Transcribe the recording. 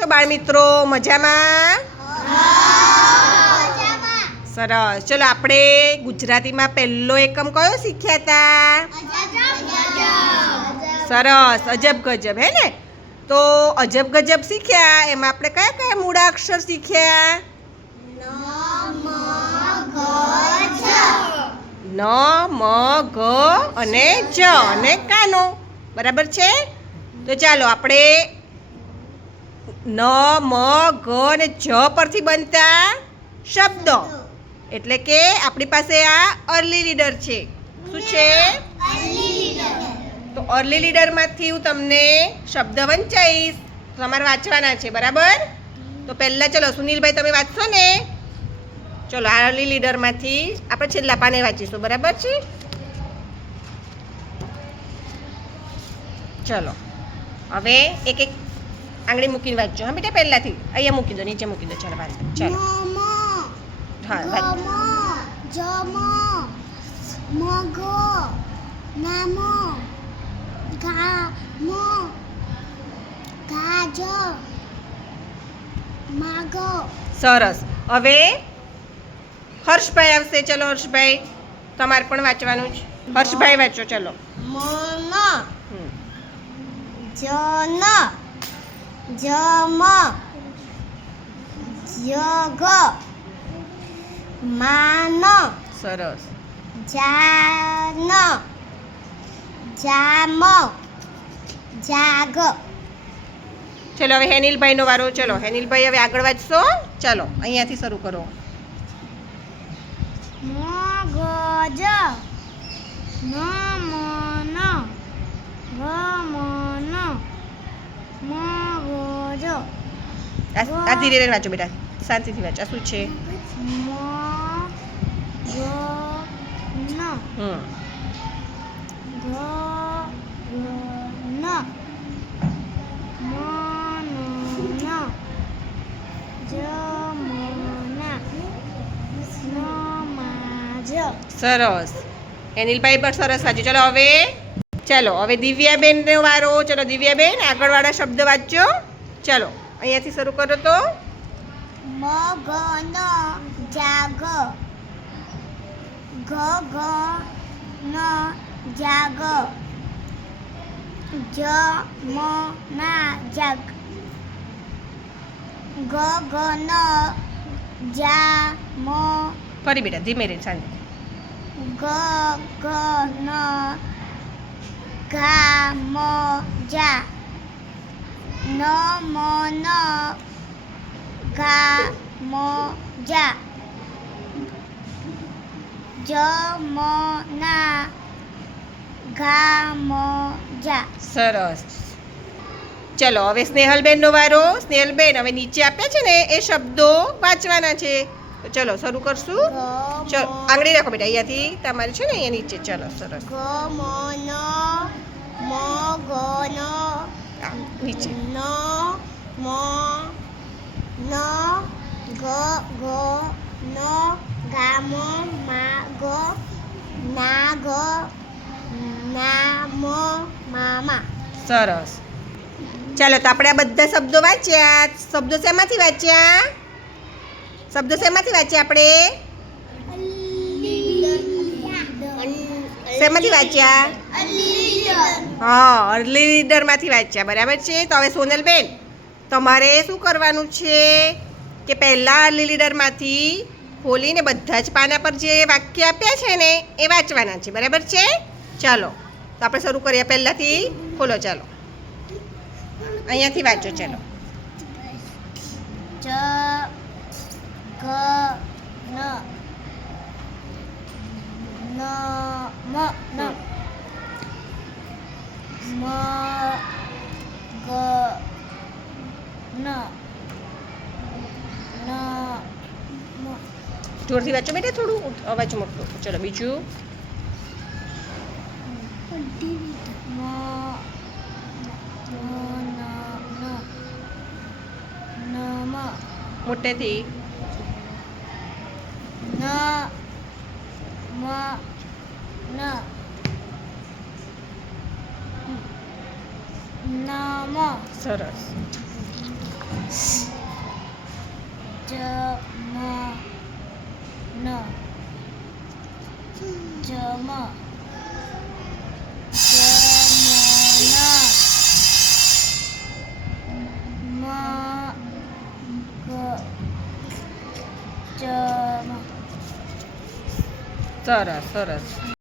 છો બાળ મિત્રો? મજામાં? સરસ. ચલો, આપણે ગુજરાતીમાં પહેલો એકમ કયો શીખ્યા હતા સરસ. અજબ ગજબ, હે ને? તો અજબ ગજબ શીખ્યા. એમાં આપણે કયા કયા મૂળાક્ષર શીખ્યા? ન, મ, ગ અને જ અને કાનો. બરાબર છે? તો ચાલો, આપણે ન, મ, ગ અને જ પરથી બનતા શબ્દો. એટલે કે આપણી પાસે આ અર્લી લીડર છે. શું છે? તો અર્લી લીડરમાંથી હું તમને શબ્દ વંચાઈશ. તમારે વાંચવાના છે, બરાબર? તો પહેલાં ચલો, સુનિલભાઈ, તમે વાંચશો ને? ચલો, આ અર્લી લીડરમાંથી આપણે છેલ્લા પાને વાંચીશું, બરાબર છે? ચલો, હવે એક એક આંગળી મૂકીને વાંચજો. હા બેટા પહેલાથી. અહીંયા મૂકી દો નીચે મૂકી દો. ચાલો વાંચો. ચાલો. હા માગો. સરસ. હવે હર્ષભાઈ આવશે. ચલો હર્ષભાઈ તમારે પણ વાંચવાનું છે હર્ષભાઈ વાંચો. ચલો. હમ. જન જમ. જગ. માન. સરસ. જાન. જામ. જાગ. ચલો હવે હેનિલભાઈનો વારો ચલો હેનિલભાઈ હવે આગળ વાંચશો ચલો અહીંયાથી શરૂ કરો. મગજ. મન ગમન મગજ આ ધીરે ધીરે વાંચો બેટા શાંતિથી વાંચો શું છે સરસ હેનિલભાઈ પણ સરસ વાંચ્યું ચલો હવે ચાલો હવે દિવ્યાબેનનો વારો ચલો દિવ્યાબેન આગળવાળા શબ્દ વાંચજો ચલો અહીંયાથી શરૂ કરો તો. મગન જાગ. ગગન જાગ. જમના જાગ. ગગન જામ. ફરી બેટા ધીમે ધીરે શાંતિ ગગન ગામ જા. નમન મ જા જમના મ જા સરસ. ચલો હવે સ્નેહલબેનનો વારો. સ્નેહલબેન હવે નીચે આપ્યા છે ને એ શબ્દો વાંચવાના છે. તો ચલો શરૂ કરશું. ચલો આંગળી રાખો બેટા અહીંયાથી તમારે છે ને અહીંયા નીચે. ચલો સરસ. ગમન મગન આ, નીચે. ન મ ન ગ ગ ન ગા મ મા ગ ના ગ નામ મામા. સરસ. ચાલો તો આપણે આ બધા શબ્દો વાંચ્યા. શબ્દો શેમાંથી વાંચ્યા? શબ્દો શેમાંથી વાંચ્યા આપણે? શેમાંથી વાંચ્યા? હા, અર્લી રીડરમાંથી વાંચ્યા, બરાબર છે? તો હવે સોનલબેન, તમારે શું કરવાનું છે કે પહેલાં અર્લી લીડરમાંથી ખોલીને બધા જ પાના પર જે વાક્ય આપ્યા છે ને, એ વાંચવાના છે, બરાબર છે? ચાલો, તો આપણે શરૂ કરીએ પહેલાંથી. ખોલો, ચાલો. અહીંયાથી વાંચો, ચાલો. જ ગ, ન. મ ન. મ ગ ન. ન જોરથી વાંચો બેટા થોડું. અવાજ મોટો. ચલો બીજું. મ ન ન ન મ. મોટેથી. ન મ ન નમ સરસ. જમ. ન જમ. જમન મ ગ જમ. સરસ સરસ.